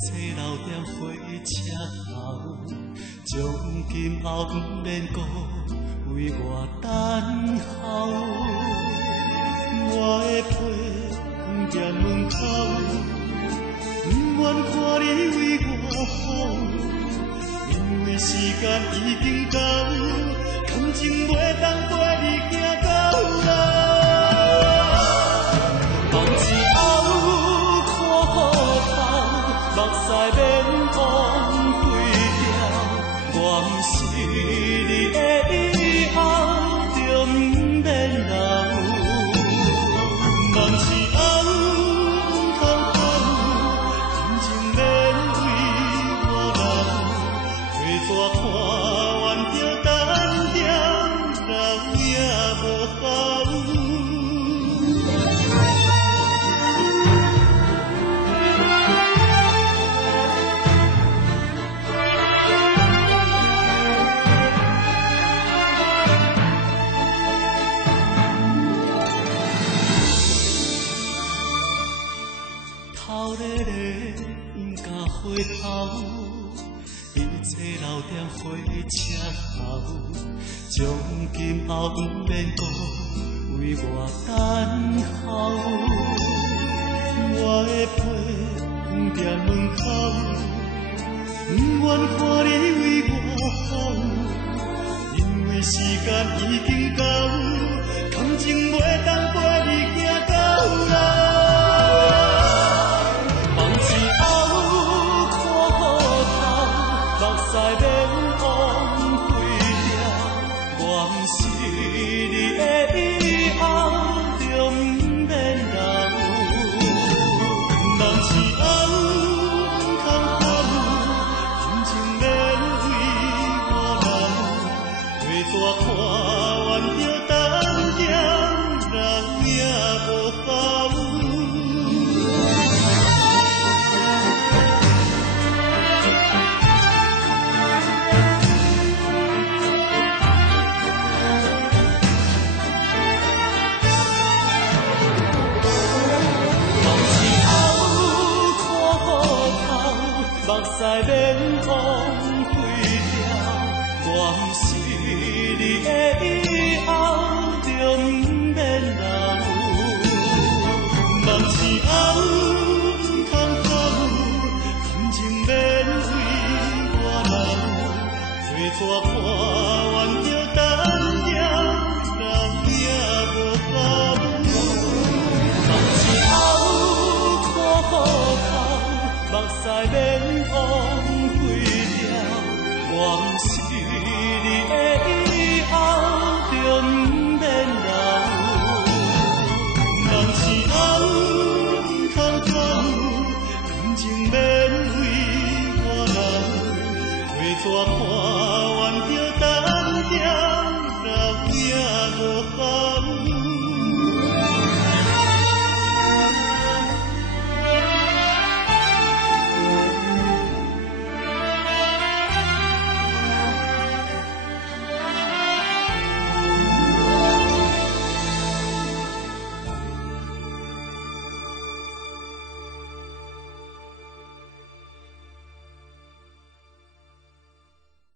切留在火车头，从今后不免搁为我等候。我的被踮门口，不愿看你为我好，因为时间已经到，感情袂当陪你行到老。望一后看雨头，目屎免往归条，我不是你的以后就不免留。望一后不通哭，感情免为我留，花纸看完就单调，留也无效。头咧咧不敢回头，一切留在火车头，从今后不免搁为我等候。我的被踮门口，不愿看你为我好，因为时间已经到，感情袂